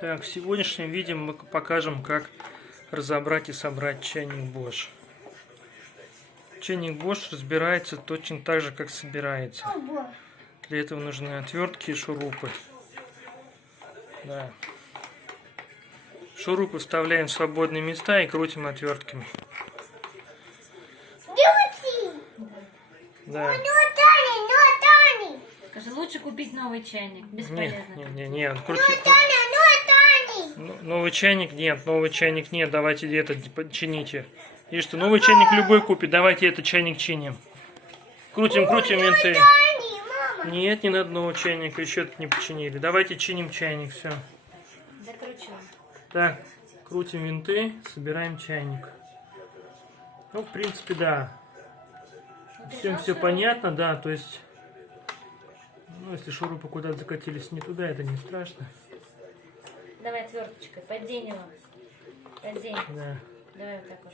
Так, в сегодняшнем видео мы покажем, как разобрать и собрать чайник Bosch. Чайник Bosch разбирается точно так же, как собирается. Для этого нужны отвертки и шурупы. Да. Шурупы вставляем в свободные места и крутим отвертками. Да. Скажи, лучше купить новый чайник. Бесполезно. Нет. Новый чайник нет. Давайте это чините. И что, новый чайник любой купит. Давайте этот чайник чиним. Крутим винты. Нет, не надо нового чайника. Еще тут не починили. Давайте чиним чайник. Все. Закручиваем. Так, крутим винты, собираем чайник. Ну, в принципе, да. Всем все понятно, да. То есть, ну, если шурупы куда-то закатились не туда, это не страшно. Давай отверточкой, поддень его. Поддень. Да. Давай вот так вот.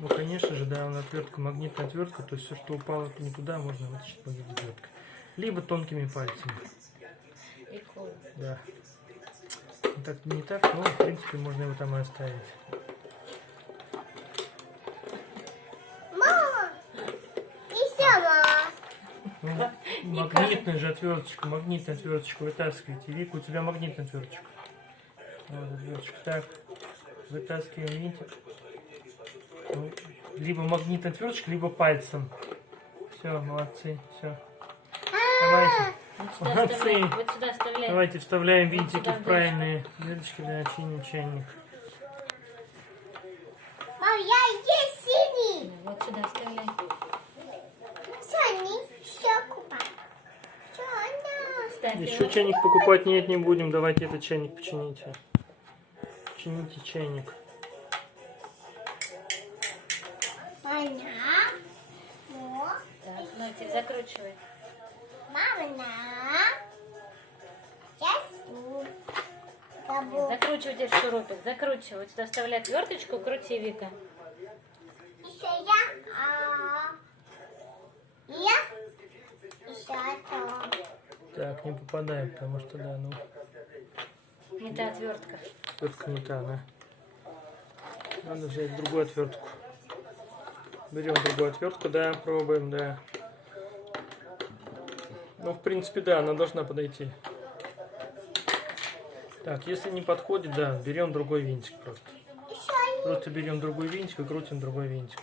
Ну, конечно же, да, отвертка, магнитная отвертка, то есть все, что упало не туда, можно вытащить магнитной отверткой. Либо тонкими пальцами. Прикольно. Да. Не так, но в принципе можно его там и оставить. Мама! Ну, магнитная отверточка вытаскивайте. Вика, у тебя магнитная отверточка. Вот отверточка. Так, вытаскиваем винтик. Ну, либо магнитной отверточкой, либо пальцем. Все, молодцы, все. Давайте. Молодцы. Вот сюда вставляем. Давайте вставляем винтики сюда в правильные дырочки, да, чиним чайник. Мам, я есть синий! Вот сюда вставляй. Синий, все купай. Ставь Еще его. чайник покупать нет, не будем. Давайте этот чайник почините. Чините чайник. Она. Вот. Так, Нотик, закручивай. Мама, я Закручивай теперь шурупик. Закручивай. Вот сюда вставляй отверточку, крути, Вика. еще еще то. Так, не попадаем, потому что, да, ну, Не та отвертка. отвертка не та, да. Надо взять другую отвертку. Берем другую отвертку, да, пробуем, да. Ну, в принципе, да, она должна подойти. Так, если не подходит, да, берем другой винтик просто. Просто берем другой винтик и крутим другой винтик.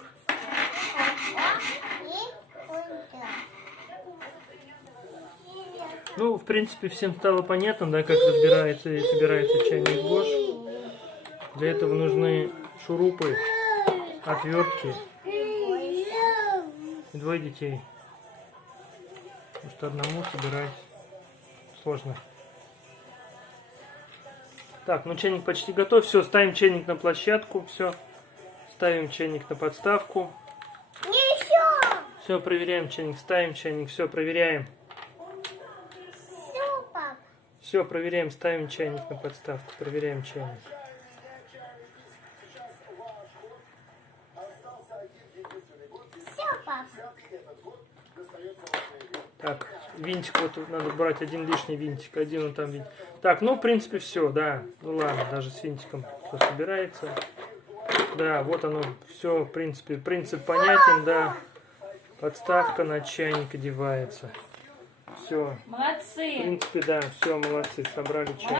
Ну, в принципе, всем стало понятно, да, как разбирается и собирается чайник Bosch. Для этого нужны шурупы, отвертки и двое детей. Потому что одному собирать сложно. Так, ну чайник почти готов. Все, ставим чайник на площадку. Все, ставим чайник на подставку. Не еще! Все, проверяем чайник. Ставим чайник. Все, проверяем. Все, пап. Все, проверяем. Ставим чайник на подставку. Проверяем чайник. Все, пап. Так, винтик, вот надо брать один лишний винтик, один вот там винтик. Так, ну, в принципе, все, да. Ну, ладно, даже с винтиком все собирается. Да, вот оно, все, в принципе, принцип понятен, да. Подставка на чайник одевается. Все. Молодцы. В принципе, да, все, молодцы, собрали чайник.